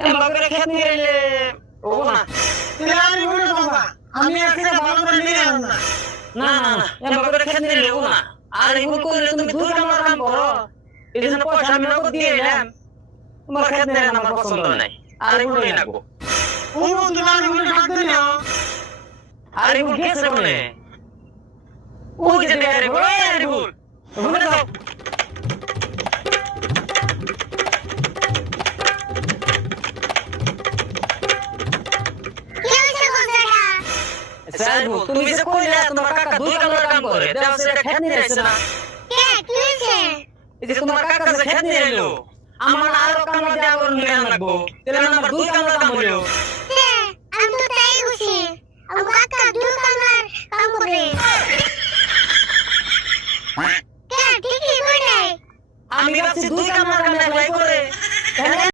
এমন করে খেত নিলে ও না তাহলে আমি বলে বাবা আমি এখানে ভালো করে নিয়ে আনো না। না না না এমন করে খেত নিলে ও না আর এগুলো করলে তুমি দুই কামড় কাম করো এই জন্য পয়সা আমি নগদ দিয়ে এলাম তোমার খেত নিলে আমার পছন্দ নাই আর এগুলোই না গো ও বন্ধু আমি বলে ডাক দিই না। আর এগুলো গেছে বলে ওই যে দেখে রে ভুল ভুলে দাও সাইবু তুমি যে কইলা তোমার কাকা দুই কামড় কাম করে দাও সেটা খেত নিয়ে আসছে না কে কি হইছে এই যে তোমার কাকা যে খেত নিয়ে এলো আমার আরো কামড় দেওয়া বলে নিয়ে লাগবো তাহলে আমার দুই কামড় কাম হলো কে আমি তো তাই খুশি আমার কাকা দুই কামার কাম করে কে ঠিকই কই নাই আমি ভাবছি দুই কামড় কাম একলাই করে